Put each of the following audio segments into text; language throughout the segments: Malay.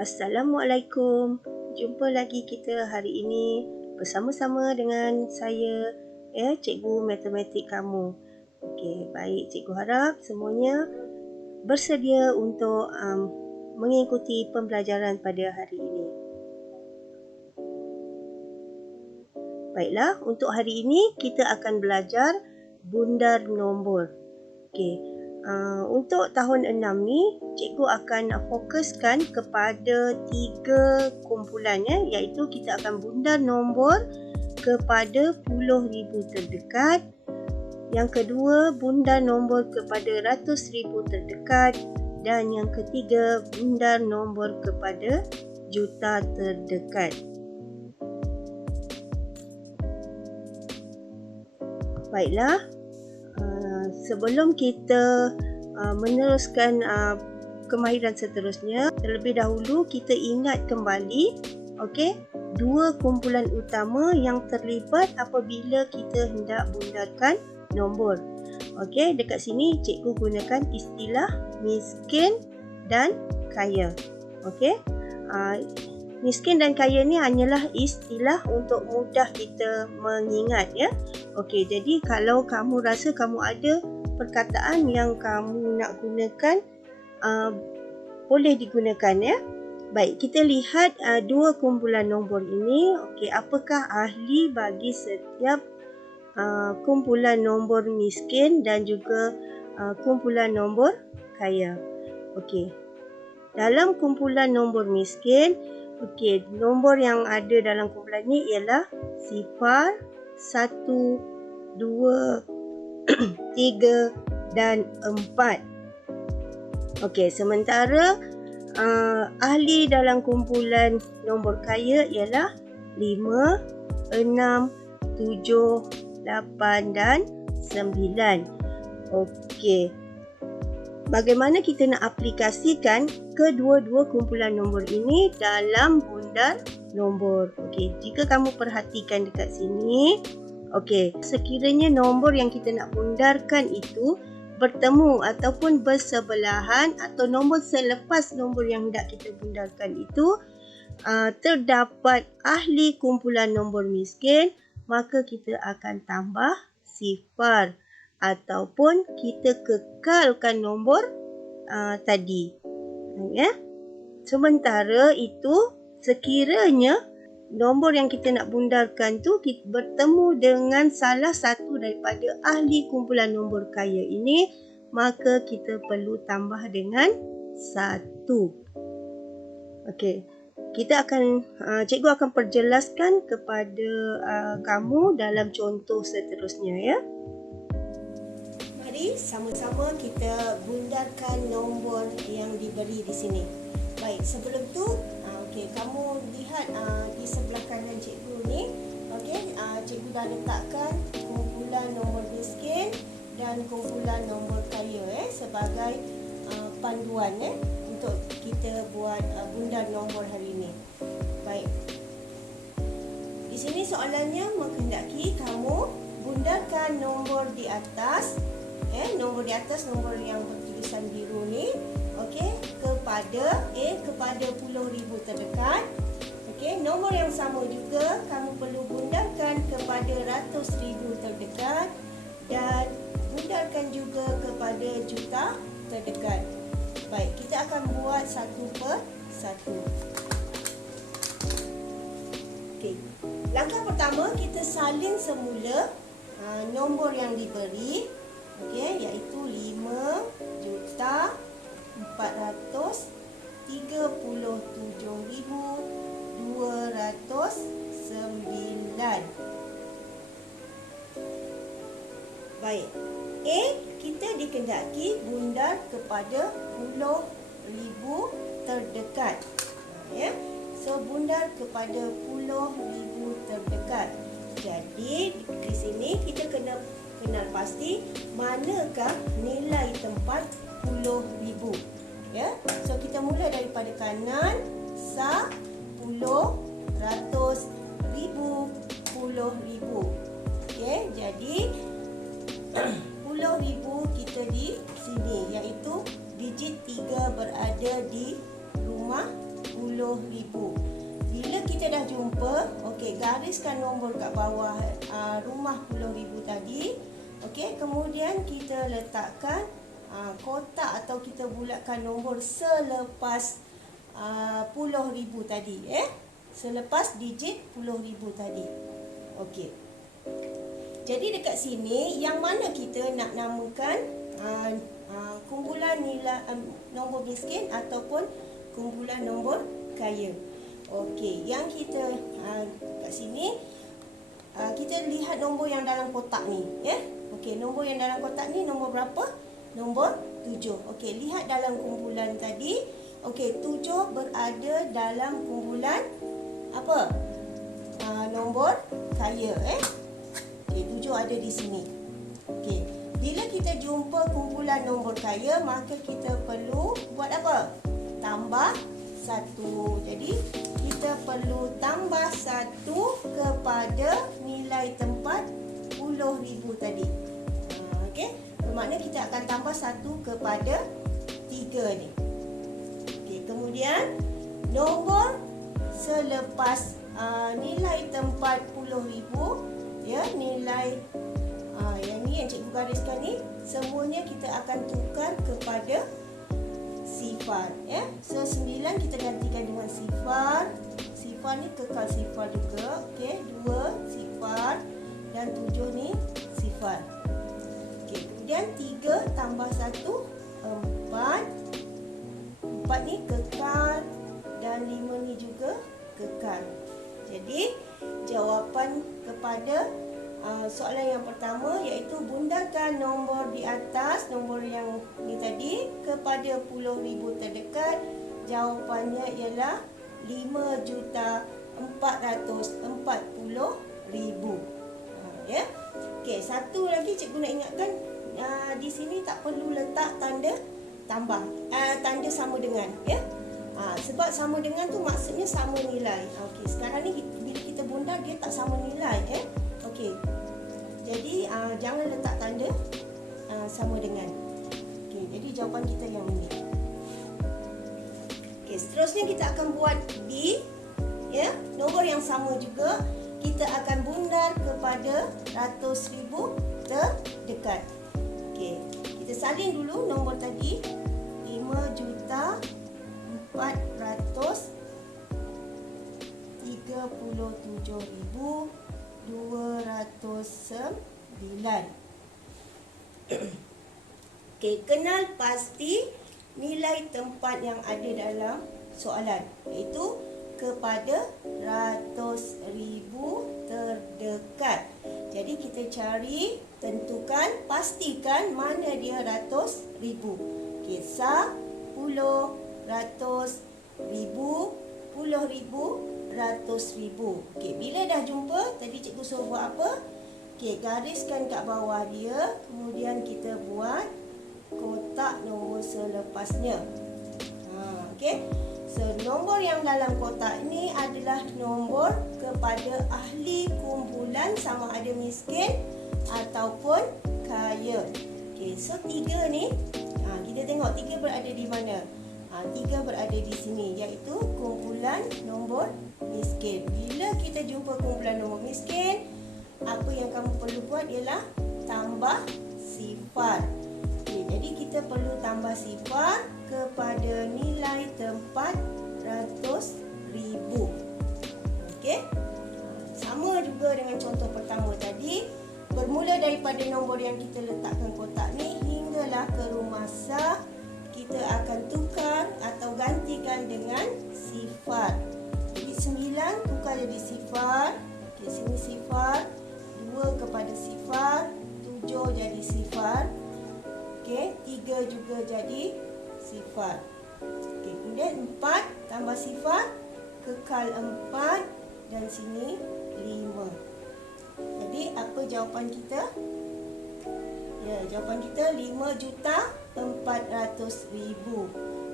Assalamualaikum. Jumpa lagi kita hari ini bersama-sama dengan saya, cikgu matematik kamu. Okey, baik, cikgu harap semuanya bersedia untuk mengikuti pembelajaran pada hari ini. Baiklah, untuk hari ini kita akan belajar bundar nombor. Okey. Untuk tahun 6 ni, cikgu akan fokuskan kepada 3 kumpulan, iaitu kita akan bundar nombor kepada puluh ribu terdekat. Yang kedua, bundar nombor kepada ratus ribu terdekat. Dan yang ketiga, bundar nombor kepada juta terdekat. Baiklah. Sebelum kita meneruskan kemahiran seterusnya, terlebih dahulu kita ingat kembali dua kumpulan utama yang terlibat apabila kita hendak bundarkan nombor. Dekat sini cikgu gunakan istilah miskin dan kaya. Miskin dan kaya ni hanyalah istilah untuk mudah kita mengingat, ya. Jadi kalau kamu rasa kamu ada perkataan yang kamu nak gunakan, boleh digunakan, ya. Baik, kita lihat dua kumpulan nombor ini. Apakah ahli bagi setiap kumpulan nombor miskin dan juga kumpulan nombor kaya? Dalam kumpulan nombor miskin, nombor yang ada dalam kumpulan ni ialah 0, 1, 2, 3 dan 4. Sementara ahli dalam kumpulan nombor kaya ialah 5, 6, 7, 8 dan 9. Bagaimana kita nak aplikasikan kedua-dua kumpulan nombor ini dalam bundar nombor? Jika kamu perhatikan dekat sini, sekiranya nombor yang kita nak bundarkan itu bertemu ataupun bersebelahan, atau nombor selepas nombor yang hendak kita bundarkan itu terdapat ahli kumpulan nombor miskin, maka kita akan tambah sifar ataupun kita kekalkan nombor tadi. Sementara itu, sekiranya nombor yang kita nak bundarkan tu bertemu dengan salah satu daripada ahli kumpulan nombor kaya ini, maka kita perlu tambah dengan 1. Cikgu akan perjelaskan kepada kamu dalam contoh seterusnya, ya. Mari sama-sama kita bundarkan nombor yang diberi di sini. Baik, sebelum tu kamu lihat di sebelah kanan cikgu ni, cikgu dah letakkan kumpulan nombor miskin dan kumpulan nombor kaya sebagai panduan untuk kita buat bundar nombor hari ini. Baik. Di sini soalannya menghendaki kamu bundarkan nombor di atas, nombor di atas, nombor yang bertulisan biru ni, kepada puluh ribu terdekat. Nombor yang sama juga kamu perlu bundarkan kepada ratus ribu terdekat dan bundarkan juga kepada juta terdekat. Baik, kita akan buat satu per satu. Langkah pertama, kita salin semula nombor yang diberi, iaitu 5,437,209. Baik, kita dikehendaki bundar kepada puluh ribu terdekat. Bundar kepada puluh ribu terdekat. Jadi di sini kita kena kenal pasti manakah nilai tempat puluh ribu. Kita mula daripada kanan, puluh, ratus, ribu, puluh ribu. Jadi puluh ribu kita di sini, iaitu digit 3 berada di rumah 10 Bila kita dah jumpa, okey, gariskan nombor kat bawah rumah puluh ribu tadi. Okey, kemudian kita letakkan kotak atau kita bulatkan nombor selepas puluh ribu tadi, selepas digit puluh ribu tadi. Okey. Jadi dekat sini yang mana kita nak namakan kumpulan nilai nombor miskin ataupun kumpulan nombor kaya. Okey, yang kita kat sini kita lihat nombor yang dalam kotak ni, Okey, nombor yang dalam kotak ni nombor berapa? Nombor 7. Okey, lihat dalam kumpulan tadi. Okey, 7 berada dalam kumpulan apa? Nombor kaya, Okey, 7 ada di sini. Okey, bila kita jumpa kumpulan nombor kaya, maka kita perlu buat apa? Tambah 1. Jadi kita perlu tambah 1 kepada nilai tempat 10,000 tadi. Okey, bermakna kita akan tambah 1 kepada 3 ni. Okey, kemudian nombor selepas nilai tempat 10,000, nilai yang ni yang cikgu gariskan ni, semuanya kita akan tukar kepada sifar, So 9 kita gantikan dengan sifar. Sifar ni kekal sifar juga. Okey, 2 sifar dan 7 ni sifar. Okey, kemudian 3 tambah 1 4. 4 ni kekal dan 5 ni juga kekal. Jadi jawapan kepada soalan yang pertama iaitu bundarkan nombor di atas, nombor yang ni tadi, kepada 10,000 terdekat. Jawapannya ialah 5,440,000. Okey, satu lagi cikgu nak ingatkan, di sini tak perlu letak tanda tambah, tanda sama dengan, sebab sama dengan tu maksudnya sama nilai. Okey, sekarang ni bila kita bundar dia tak sama nilai, Okey. Jadi jangan letak tanda sama dengan. Okey, jadi jawapan kita yang ini. Okey, seterusnya kita akan buat B, nombor yang sama juga. Kita akan bundar kepada ratus ribu terdekat. Okey, kita salin dulu nombor tadi. 5,437,209. Okey, kenal pasti nilai tempat yang ada dalam soalan, iaitu kepada ratus ribu terdekat. Jadi kita cari, tentukan, pastikan mana dia ratus ribu. Okey, 10, ratus ribu, 10,000, ratus ribu. Okey, bila dah jumpa, tadi cikgu suruh buat apa? Okey, gariskan kat bawah dia, kemudian kita buat kotak nombor selepasnya. Okey, so nombor yang dalam kotak ni adalah nombor kepada ahli kumpulan sama ada miskin ataupun kaya. Okey, so 3 ni, kita tengok 3 berada di mana? 3 berada di sini, iaitu kumpulan nombor miskin. Bila kita jumpa kumpulan nombor miskin, apa yang kamu perlu buat ialah tambah sifar. Okey, jadi kita perlu tambah sifar kepada nilai tempat ratus ribu. Okey, sama juga dengan contoh pertama tadi. Bermula daripada nombor yang kita letakkan kotak ni hinggalah ke rumah sah, kita akan tukar atau gantikan dengan sifar. Jadi 9 tukar jadi sifar. Okey, sini sifar. 2 kepada sifar. 7 jadi sifar. Okey, 3 juga jadi sifar. Okey, kemudian 4 tambah sifar, kekal 4 dan sini 5. Jadi apa jawapan kita? Ya, jawapan kita 5,400,000.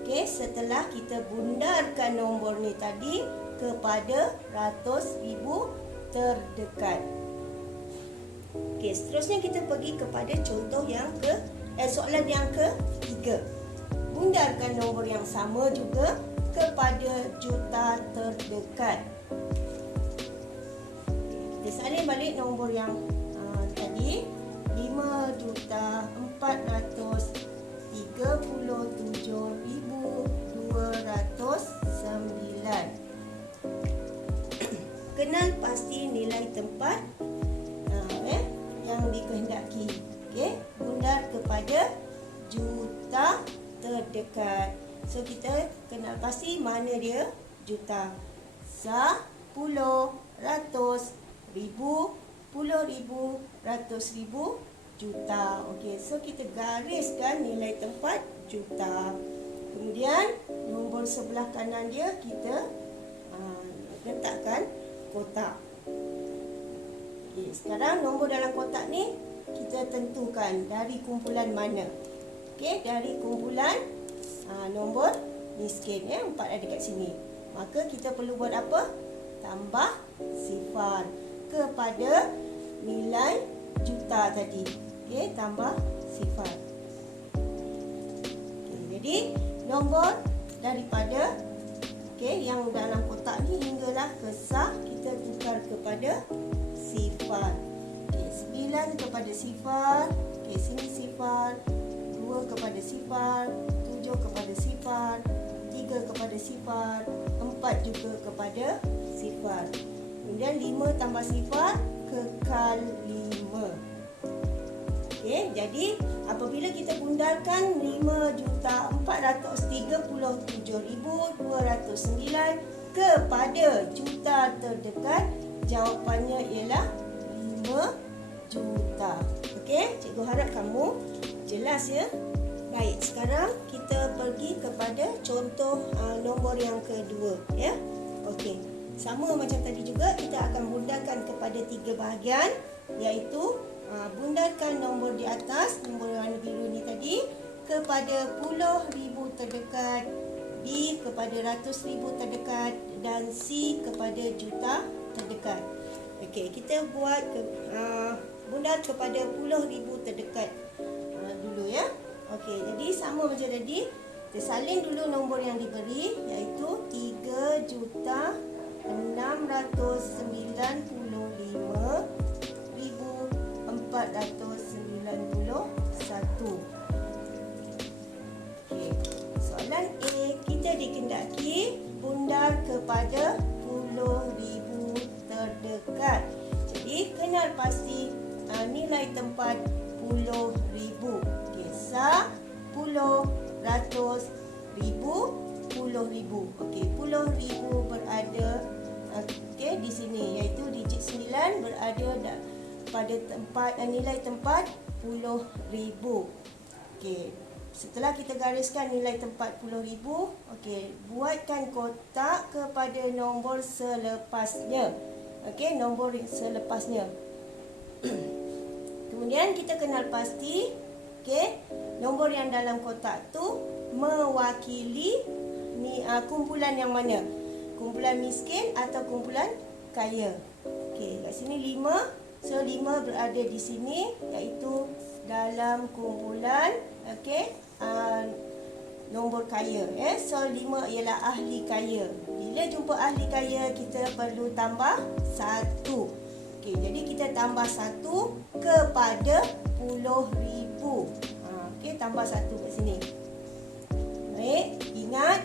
Okey, setelah kita bundarkan nombor ni tadi kepada ratus ribu terdekat. Okey, seterusnya kita pergi kepada contoh yang soalan yang ketiga. Bundarkan nombor yang sama juga kepada juta terdekat. Kita salin balik nombor yang tadi, 5,437,209. Kenal pasti nilai tempat yang dikehendaki. Okey, bundar kepada juta terdekat. So kita kenal pasti mana dia juta. 10, ratus, ribu, puluh ribu, ratus ribu, juta. Okey, so kita gariskan nilai tempat juta. Kemudian nombor sebelah kanan dia kita letakkan kotak. Okey, sekarang nombor dalam kotak ni kita tentukan dari kumpulan mana. Okey, dari kumpulan nombor miskin 4 ada kat sini. Maka kita perlu buat apa? Tambah sifar kepada nilai juta tadi. Okey, tambah sifar. Okey, jadi nombor daripada yang dalam kotak ni hinggalah ke sah kita tukar kepada sifar. Okey, 9 kepada sifar. Okey, sini sifar. 2 kepada sifar. 7 kepada sifar. 3 kepada sifar. 4 juga kepada sifar. Kemudian 5 tambah sifar kekal 5. Okey, jadi apabila kita gundarkan 5,437,209 kepada juta terdekat, jawapannya ialah 5 juta. Okey, cikgu harap kamu jelas ya. Baik, sekarang kita pergi kepada contoh nombor yang kedua ya. Okey, sama macam tadi juga kita akan bundarkan kepada 3 bahagian, iaitu bundarkan nombor di atas, nombor warna biru ni tadi, kepada puluh ribu terdekat, B kepada ratus ribu terdekat, dan C kepada juta terdekat. Okey, kita buat bundar kepada puluh ribu terdekat dulu ya. Okey, jadi sama macam tadi, kita salin dulu nombor yang diberi, iaitu 3,695,491. Okey, soalan A, kita dikehendaki bundar kepada puluh ribu terdekat. Jadi kenal pasti nilai tempat puluh ribu. Okey, sah, puluh, ratus, ribu, puluh ribu. Okey, puluh ribu berada di sini, iaitu digit 9 berada pada tempat nilai tempat puluh ribu. Okey, setelah kita gariskan nilai tempat puluh ribu, okey, buatkan kotak kepada nombor selepasnya. Okey, nombor selepasnya. Kemudian kita kenal pasti, nombor yang dalam kotak tu mewakili kumpulan yang mana? Kumpulan miskin atau kumpulan kaya. Okey, kat sini 5. So 5 berada di sini, iaitu dalam kumpulan nombor kaya. So 5 ialah ahli kaya. Bila jumpa ahli kaya, kita perlu tambah 1. Okey, jadi kita tambah 1 kepada puluh ribu. Okey, tambah 1 kat sini. Baik, ingat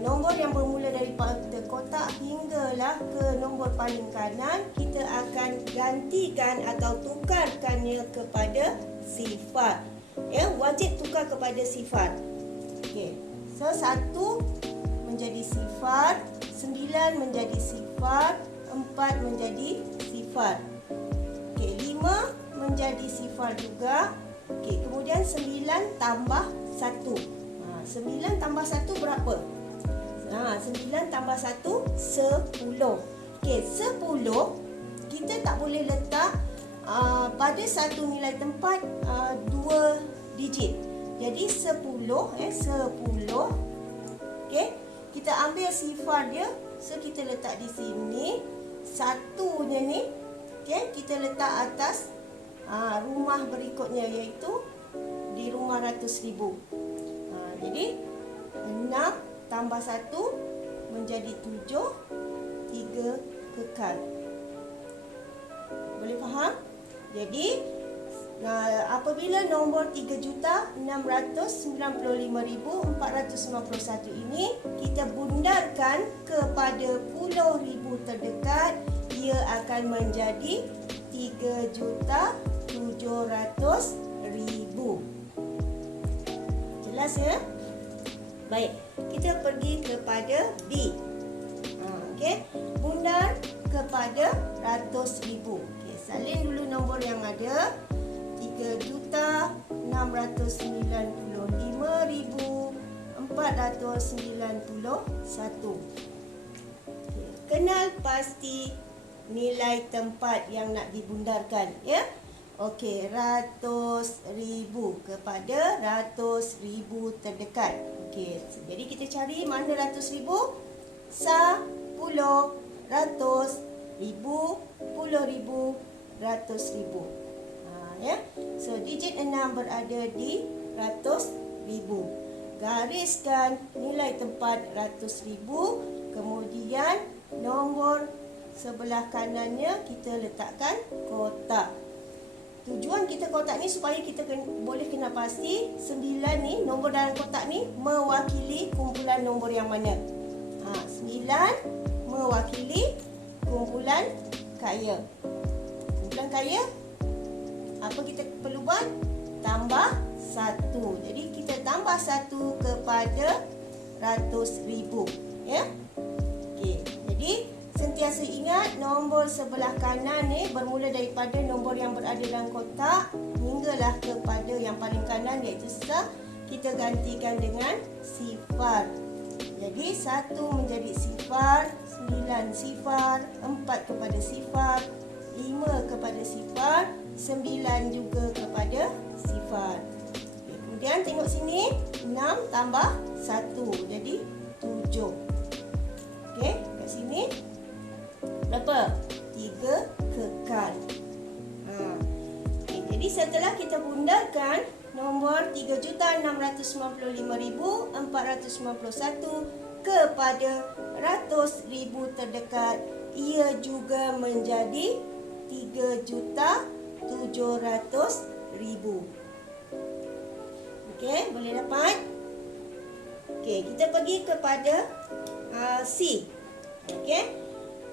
nombor yang bermula daripada kotak hinggalah ke nombor paling kanan, kita akan gantikan atau tukarkannya kepada sifar. Ya, wajib tukar kepada sifar. Okey, so 1 menjadi sifar, 9 menjadi sifar, 4 menjadi sifar. Okey, 5 menjadi sifar juga. Okey, kemudian 9 tambah 1. 9 tambah 1 berapa? 9 tambah 1, 10. Okey, 10 kita tak boleh letak pada satu nilai tempat 2 digit. Jadi 10, 10. Okey, kita ambil sifar dia, so kita letak di sini. Satunya ni, kita letak atas rumah berikutnya, iaitu di rumah ratus ribu. Jadi 6 tambah 1 menjadi 7, 3 kekal. Boleh faham? Jadi apabila nombor 3,695,491 ini kita bundarkan kepada puluh ribu terdekat, ia akan menjadi 3,700,000. Jelas ya? Baik, kita pergi kepada B. Okey, bundar kepada ratus ribu. Okey, salin dulu nombor yang ada. 3,695,491. Okay. Kenal pasti nilai tempat yang nak dibundarkan, ya. Okey, ratus ribu kepada ratus ribu terdekat. Okey, jadi kita cari mana ratus ribu? 10, ratus, ribu, puluh ribu, ratus ribu. Ya. So digit 6 berada di ratus ribu. Gariskan nilai tempat ratus ribu, kemudian nombor sebelah kanannya kita letakkan kotak. Tujuan kita kotak ni supaya kita boleh kenal pasti 9 ni, nombor dalam kotak ni mewakili kumpulan nombor yang mana. 9 mewakili kumpulan kaya. Kumpulan kaya, apa kita perlu buat? Tambah 1. Jadi kita tambah 1 kepada ratus ribu, ya. Okey. Jadi sentiasa ingat nombor sebelah kanan ni bermula daripada nombor yang berada dalam kotak hinggalah kepada yang paling kanan iaitu sesah, kita gantikan dengan sifar. Jadi 1 menjadi sifar, 9 sifar, 4 kepada sifar, 5 kepada sifar, 9 juga kepada sifar. Okay, kemudian tengok sini, 6 tambah 1 jadi 7. Okey, kat sini berapa? 3 kekal. Okay, jadi setelah kita bundarkan nombor 3,695,491 kepada ratus ribu terdekat, ia juga menjadi 3,700,000. Okey, boleh dapat? Okey, kita pergi kepada C. Okey.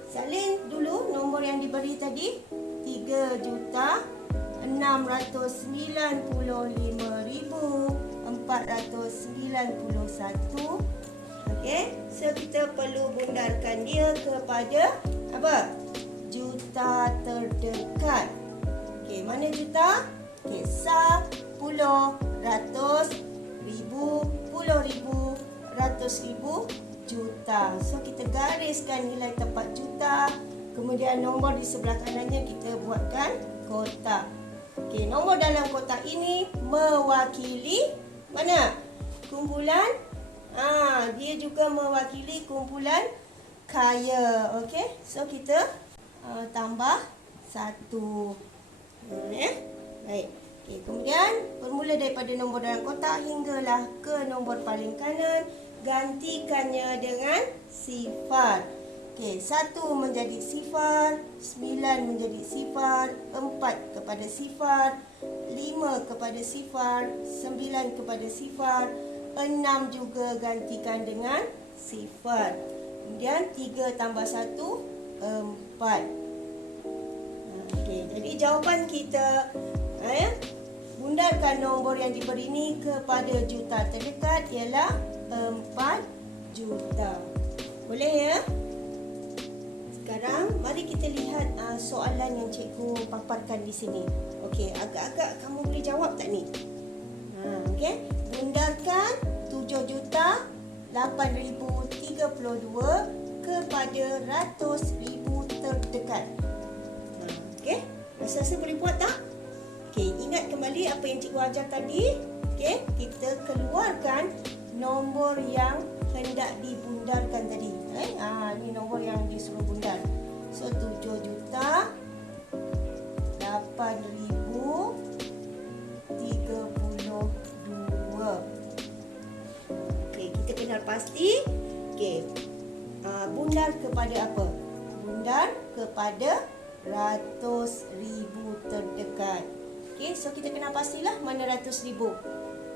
Salin dulu nombor yang diberi tadi, 3,695,491. Okey, so kita perlu bundarkan dia kepada apa? Juta terdekat. Okey, mana juta? Okey, 10, ratus, ribu, puluh ribu, ratus ribu, juta. So kita gariskan nilai tempat juta, kemudian nombor di sebelah kanannya kita buatkan kotak. Okey, nombor dalam kotak ini mewakili mana? Kumpulan. Dia juga mewakili kumpulan kaya. Okey, so kita tambah 1. Baik. Okey, kemudian bermula daripada nombor dalam kotak hinggalah ke nombor paling kanan, gantikannya dengan sifar. Okey, 1 menjadi sifar, 9 menjadi sifar, 4 kepada sifar, 5 kepada sifar, 9 kepada sifar, 6 juga gantikan dengan sifar. Kemudian 3 tambah 1, 4. Okey, jadi jawapan kita bundarkan nombor yang diberi ini kepada juta terdekat ialah 4 juta. Boleh ya? Sekarang mari kita lihat soalan yang cikgu paparkan di sini. Okey, agak-agak kamu boleh jawab tak ni? Okey, bundarkan 7,08,032 kepada ratus ribu terdekat. Okey, rasa boleh buat tak? Okey, ingat kembali apa yang cikgu ajar tadi. Okey, kita keluarkan nombor yang hendak dibundarkan tadi. Ini nombor yang disuruh bundar. So 7,08,032. Okey, kita kenal pasti bundar kepada apa? Bundar kepada ratus ribu terdekat. Okey, so kita kena pastilah mana ratus ribu.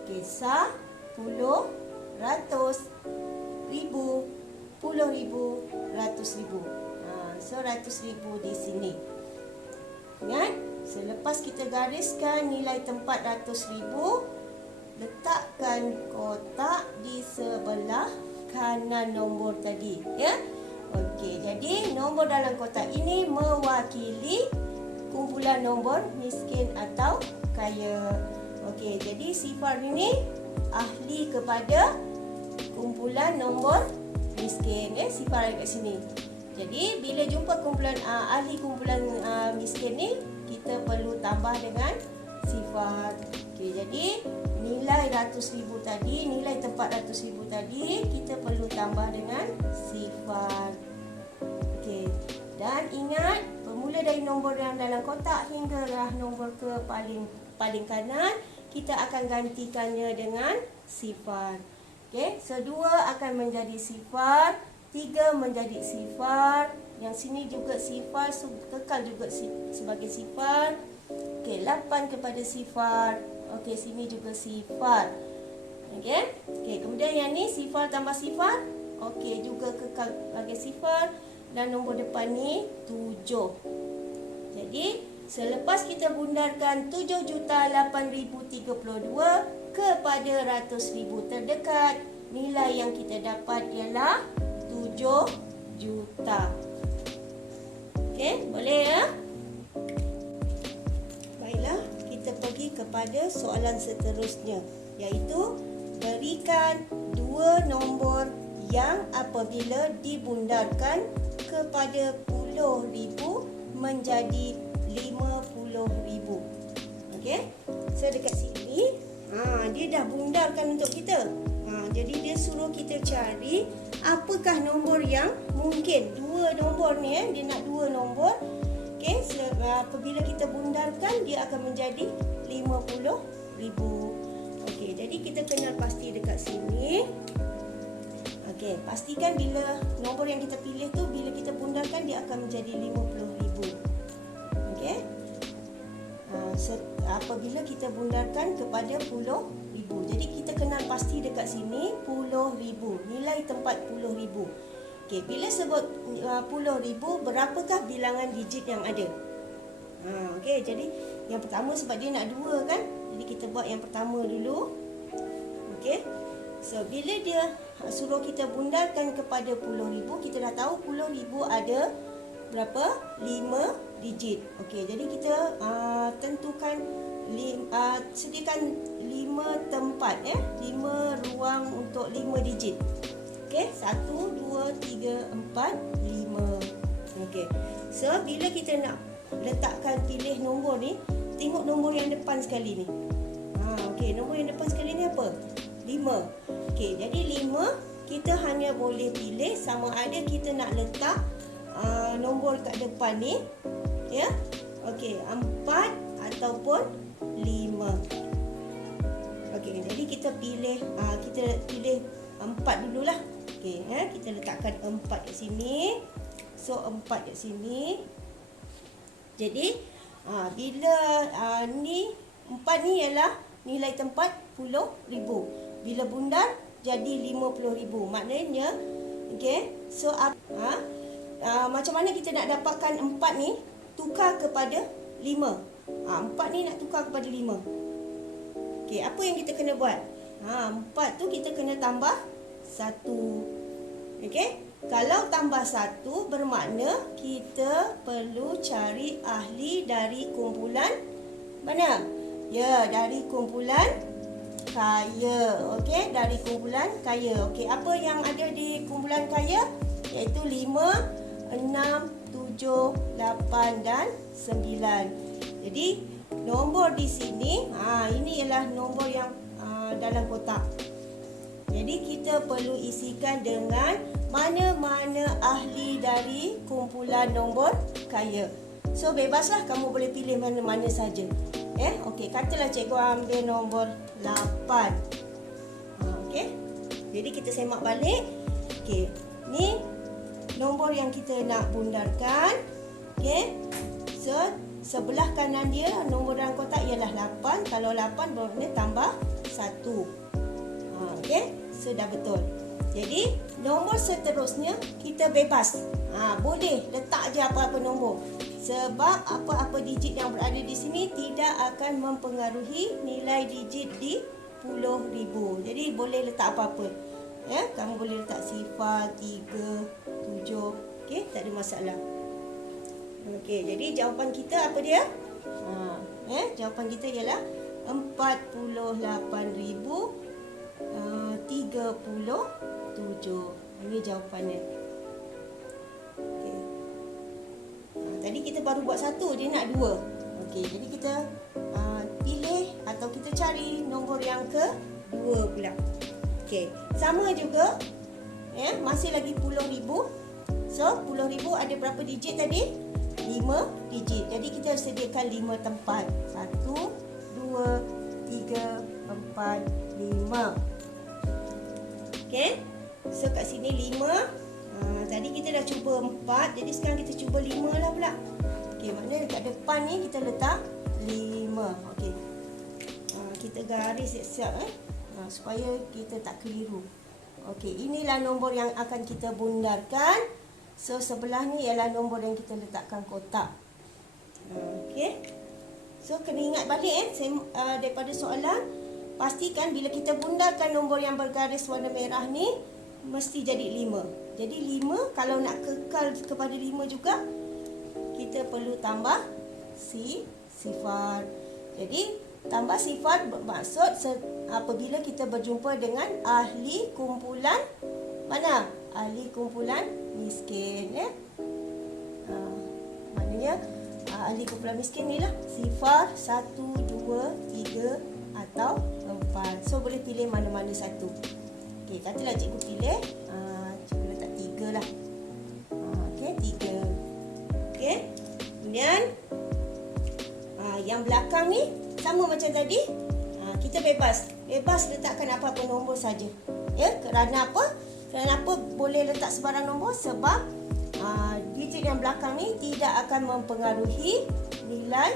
Okey, 10, ratus, ribu, puluh ribu, ratus ribu. So ratus ribu di sini. Ingat, selepas kita gariskan nilai tempat ratus ribu, letakkan kotak di sebelah kanan nombor tadi, ya. Okey, jadi nombor dalam kotak ini mewakili kumpulan nombor miskin atau kaya. Okey, jadi sifar ini ahli kepada kumpulan nombor miskin, ya. Sifar ada kat sini. Jadi bila jumpa kumpulan ahli kumpulan miskin ni, kita perlu tambah dengan sifar. Okey, jadi nilai ratus ribu tadi, nilai tempat ratus ribu tadi, kita perlu tambah dengan sifar. Okey, dan ingat, bermula dari nombor yang dalam kotak hinggalah nombor ke paling kanan, kita akan gantikannya dengan sifar. Okey, so 2 akan menjadi sifar, 3 menjadi sifar, yang sini juga sifar, so kekal juga sebagai sifar. Okey, 8 kepada sifar. Okey, sini juga sifar. Okey. Okey, kemudian yang ni sifar tambah sifar. Okey, juga kekal sebagai sifar, dan nombor depan ni 7. Jadi, selepas kita bundarkan 7,8,032 kepada ratus ribu terdekat, nilai yang kita dapat ialah 7 juta. Okey, boleh ya? Baiklah, kita pergi kepada soalan seterusnya, iaitu berikan 2 nombor yang apabila dibundarkan kepada puluh ribu menjadi 50,000. Okey, so dekat sini dia dah bundarkan untuk kita. Jadi dia suruh kita cari apakah nombor yang mungkin. 2 nombor ni, dia nak 2 nombor. Okey, apabila kita bundarkan, dia akan menjadi 50,000. Okey, jadi kita kena pasti dekat sini. Okey, pastikan bila nombor yang kita pilih tu, bila kita bundarkan, dia akan menjadi 50,000. Okey. Apabila kita bundarkan kepada puluh ribu. Jadi kita kena pasti dekat sini puluh ribu. Nilai tempat puluh ribu. Okey, bila sebut puluh ribu, berapakah bilangan digit yang ada? Okey, jadi yang pertama sebab dia nak 2 kan. Jadi kita buat yang pertama dulu. Okey. So bila dia suruh kita bundarkan kepada puluh ribu, kita dah tahu puluh ribu ada berapa? 5 digit. Okey, jadi kita tentukan sediakan 5 tempat, ya. 5 ruang untuk 5 digit. Okey, 1 2 3 4 5. Okey. So bila kita nak letakkan pilih nombor ni, tengok nombor yang depan sekali ni. Okey, nombor yang depan sekali ni apa? 5. Okey, jadi 5 kita hanya boleh pilih sama ada kita nak letak nombor kat depan ni, ya. Okey, 4 ataupun 5. Okey, jadi kita pilih 4 dululah. Okey, ya, kita letakkan 4 kat sini. So 4 kat sini. Jadi bila ni 4 ni ialah nilai tempat 10,000. Bila bundar jadi 50,000. Maknanya, okey, so macam mana kita nak dapatkan 4 ni tukar kepada 5? 4 ni nak tukar kepada 5. Okey, apa yang kita kena buat? 4 tu kita kena tambah 1. Okey, kalau tambah 1 bermakna kita perlu cari ahli dari kumpulan mana? Ya, dari kumpulan kaya. Okey, dari kumpulan kaya. Okey, apa yang ada di kumpulan kaya? Iaitu 5, 6, 7, 8 dan 9. Jadi nombor di sini, ini ialah nombor yang dalam kotak. Jadi kita perlu isikan dengan mana-mana ahli dari kumpulan nombor kaya. So bebaslah, kamu boleh pilih mana-mana saja. Okey, katalah cikgu ambil nombor 8. Okey. Jadi kita semak balik. Okey, ni nombor yang kita nak bundarkan. Okey. So, sebelah kanan dia nombor dalam kotak ialah 8. Kalau 8 bermakna tambah 1. Okey. So, dah betul. Jadi, nombor seterusnya kita bebas. Boleh letak je apa-apa nombor. Sebab apa-apa digit yang berada di sini tidak akan mempengaruhi nilai digit di puluh ribu. Jadi, boleh letak apa-apa. Ya, kamu boleh letak 0, 3, 7. Okey, tak ada masalah. Okey, jadi jawapan kita apa dia? Jawapan kita ialah 48,037. Ini jawapannya. Okey. Tadi kita baru buat satu, dia nak 2. Okey, jadi kita pilih atau kita cari nombor yang ke-2 pula. Okey, sama juga. Ya, masih lagi puluh ribu. So, puluh ribu ada berapa digit tadi? 5 digit. Jadi kita sediakan 5 tempat. 1, 2, 3, 4, 5. Okey. So kat sini 5. Tadi kita dah cuba 4. Jadi sekarang kita cuba 5 lah pula. Okey, maknanya dekat depan ni kita letak 5. Okey. Kita garis siap-siap supaya kita tak keliru. Okey, inilah nombor yang akan kita bundarkan. So, sebelah ni ialah nombor yang kita letakkan kotak. Okey. So, kena ingat balik daripada soalan. Pastikan bila kita bundarkan nombor yang bergaris warna merah ni, mesti jadi 5. Jadi, 5 kalau nak kekal kepada 5 juga, kita perlu tambah sifar. Jadi, tambah sifar bermaksud apabila kita berjumpa dengan ahli kumpulan mana? Ahli kumpulan miskin, ya. Maknanya ahli kumpulan miskin ni lah sifar 1, 2, 3 atau 4. So boleh pilih mana-mana satu. Okey, katalah cikgu pilih cikgu letak 3 lah. Okey, 3. Okey. Kemudian yang belakang ni sama macam tadi. Kita bebas letakkan apa-apa nombor saja. Ya, kerana apa? Kenapa boleh letak sebarang nombor? Sebab digit yang belakang ni tidak akan mempengaruhi nilai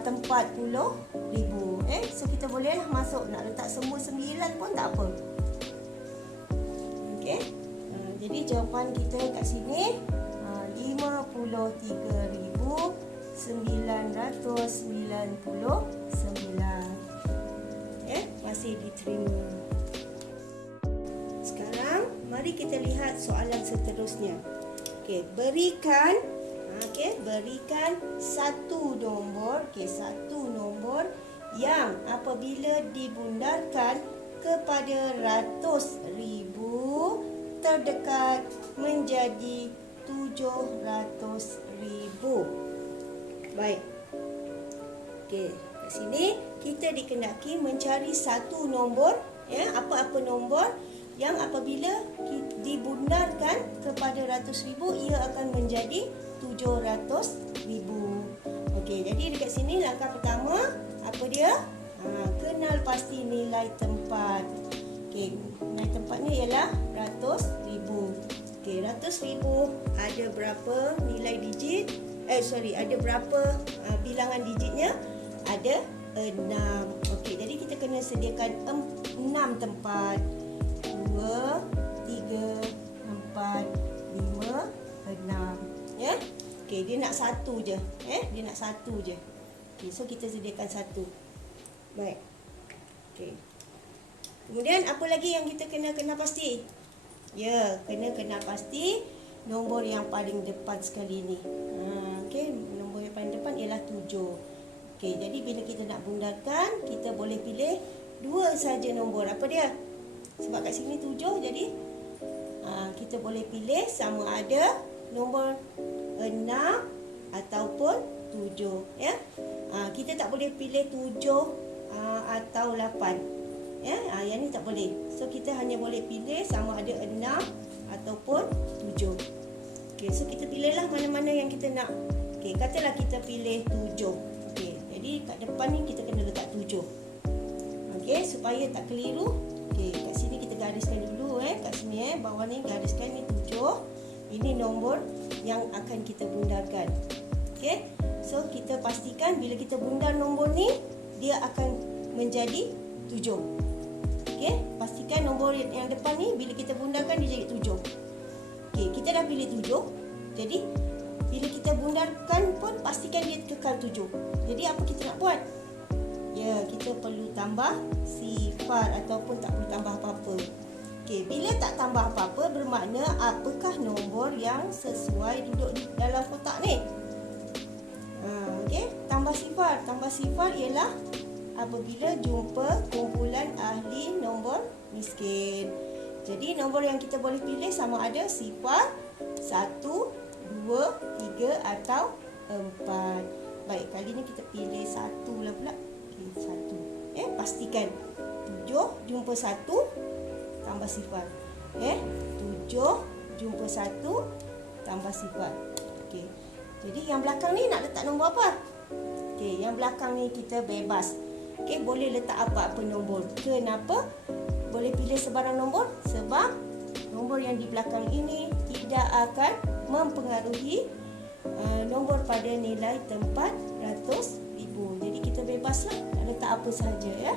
tempat puluh ribu. So kita bolehlah masuk, nak letak semua 9 pun tak apa. Okey. Jadi jawapan kita kat sini 53,999. Masih diterima. Sekarang mari kita lihat soalan seterusnya. Okey, berikan satu nombor, satu nombor yang apabila dibundarkan kepada ratus ribu terdekat menjadi 700,000. Baik. Okey, kat sini kita dikehendaki mencari satu nombor, apa-apa nombor yang apabila dibundarkan kepada ratus ribu, ia akan menjadi 700,000. Okey, jadi dekat sini langkah pertama, apa dia? Kenal pasti nilai tempat. Okey, nilai tempatnya ialah ratus ribu. Okey, ratus ribu ada berapa nilai digit? Ada berapa bilangan digitnya? Ada 6. Okey, jadi kita kena sediakan 6 tempat. 2, 3, 4, 5, 6. Ya. Okey, dia nak satu je. Dia nak satu je. Okey, so kita sediakan satu. Baik. Okey. Kemudian apa lagi yang kita kena pasti? Ya, kena pasti nombor yang paling depan sekali ni. Okey, nombor yang paling depan ialah 7. Okey, jadi bila kita nak bundarkan, kita boleh pilih 2 saja nombor. Apa dia? Sebab kat sini 7, jadi kita boleh pilih sama ada nombor 6 ataupun 7. Ya? Kita tak boleh pilih 7 atau 8. Ya? Yang ni tak boleh. So, kita hanya boleh pilih sama ada 6 ataupun 7. Okey, so kita pilihlah mana-mana yang kita nak. Okey, katalah kita pilih 7. Okey, jadi kat depan ni kita kena letak 7. Okey, supaya tak keliru. Okey, kat sini kita gariskan dulu kat sini bawah ni gariskan ni 7. Ini nombor yang akan kita bundarkan. Okey. So kita pastikan bila kita bundar nombor ni, dia akan menjadi 7. Okey, pastikan nombor yang depan ni bila kita bundarkan dia jadi 7. Okey, kita dah pilih 7. Jadi bila kita bundarkan pun pastikan dia kekal 7. Jadi apa kita nak buat? Ya, kita perlu tambah sifar ataupun tak perlu tambah apa-apa. Okey, bila tak tambah apa-apa bermakna apakah nombor yang sesuai duduk di dalam kotak ni? Okey, tambah sifar. Tambah sifar ialah apabila jumpa kumpulan ahli nombor miskin. Jadi nombor yang kita boleh pilih sama ada sifar, 1, 2, 3 atau 4. Baik, kali ni kita pilih 1 lah pula. Okey, 1. Pastikan 7 jumpa 1 tambah sifar. 7 jumpa 1 tambah sifar. Okey. Jadi yang belakang ni nak letak nombor apa? Okey, yang belakang ni kita bebas. Okey, boleh letak apa-apa nombor. Kenapa boleh pilih sebarang nombor? Sebab nombor yang di belakang ini tidak akan mempengaruhi nombor pada nilai tempat ratus ribu. Jadi kita bebaslah nak letak apa sahaja ya.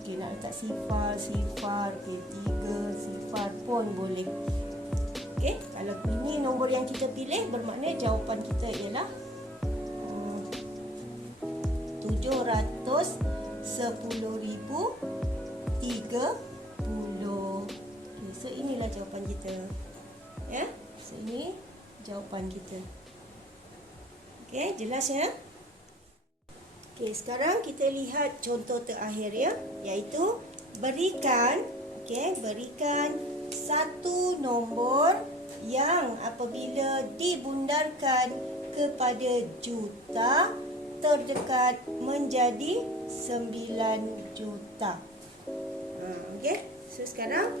Okey, nak letak sifar, okey, 3 sifar pun boleh. Okey, kalau ini nombor yang kita pilih bermakna jawapan kita ialah 710,030. Okay, so inilah jawapan kita. Ya, so ini jawapan kita. Okey, jelas ya? Okey, sekarang kita lihat contoh terakhir ya, iaitu berikan satu nombor yang apabila dibundarkan kepada juta terdekat menjadi 9 juta. Okey, so sekarang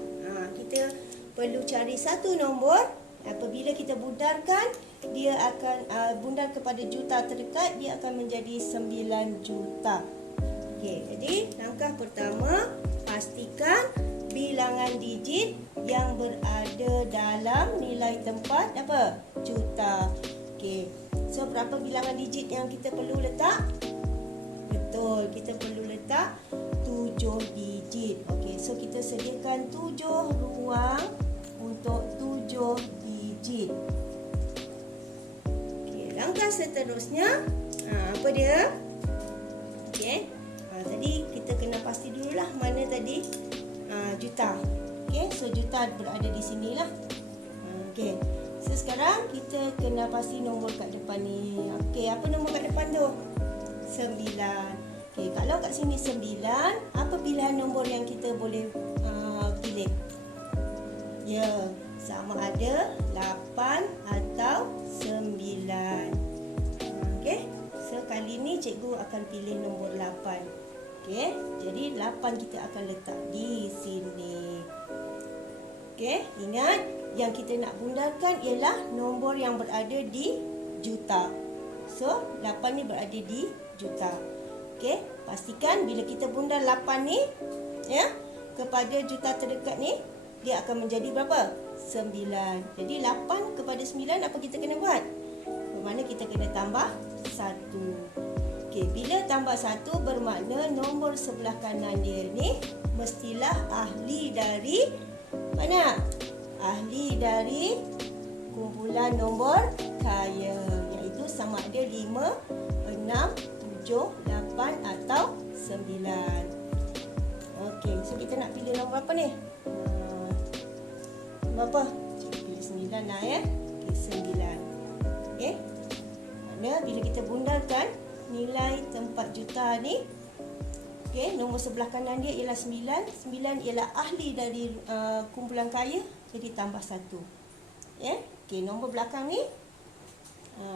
kita perlu cari satu nombor apabila kita bundarkan dia akan bundar kepada juta terdekat, dia akan menjadi 9 juta. Okey, jadi langkah pertama, pastikan bilangan digit yang berada dalam nilai tempat apa? Juta. Okey. So berapa bilangan digit yang kita perlu letak? Betul, kita perlu letak 7 digit. Okey, so kita sediakan 7 ruang untuk 7 digit. Okey, langkah seterusnya apa dia? Okey. Tadi kita kena pasti dululah mana tadi juta. Okey, so juta berada di sinilah. Okey. So sekarang kita kena pasti nombor kat depan ni. Okey, apa nombor kat depan tu? 9. Okey, kalau kat sini 9, apa pilihan nombor yang kita boleh pilih? Ya, sama ada 8 atau 9. Okey. So kali ni cikgu akan pilih nombor 8. Okey, jadi 8 kita akan letak di sini. Okey, ingat yang kita nak bundarkan ialah nombor yang berada di juta. So, 8 ni berada di juta. Okey, pastikan bila kita bundar 8 ni ya, kepada juta terdekat ni, dia akan menjadi berapa? 9. Jadi 8 kepada 9 apa kita kena buat? Bermakna kita kena tambah 1. Okey, bila tambah 1 bermakna nombor sebelah kanan dia ni mestilah ahli dari mana? Ahli dari kumpulan nombor kaya, iaitu sama ada 5, 6, 7, 8 atau 9. Okey, so kita nak pilih nombor apa ni? Nombor apa? Cikgu pilih 9 lah ya. Okey, 9. Okey. Mana bila kita bundarkan nilai tempat juta ni, okey, nombor sebelah kanan dia ialah 9. 9 ialah ahli dari kumpulan kaya, jadi tambah 1. Ya, okey, nombor belakang ni,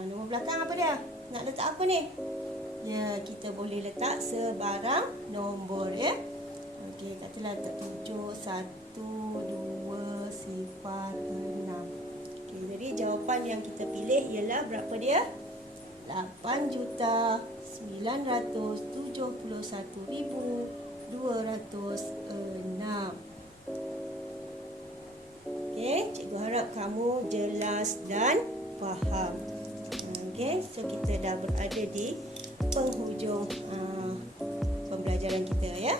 nombor belakang apa dia? Nak letak apa ni? Ya, kita boleh letak sebarang nombor ya. Okey, katalah letak 7, 1, 2, 0, 6. Okey, jadi jawapan yang kita pilih ialah berapa dia? 8,971,206. Okey. cikgu harap kamu jelas dan faham. Okey, so kita dah berada di penghujung pembelajaran kita ya.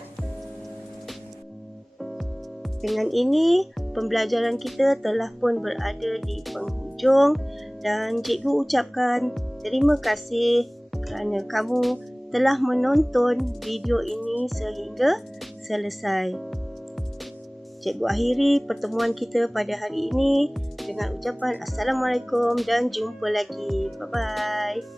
Dengan ini, pembelajaran kita telah pun berada di penghujung dan cikgu ucapkan terima kasih kerana kamu telah menonton video ini sehingga selesai. Cikgu akhiri pertemuan kita pada hari ini dengan ucapan Assalamualaikum dan jumpa lagi. Bye-bye.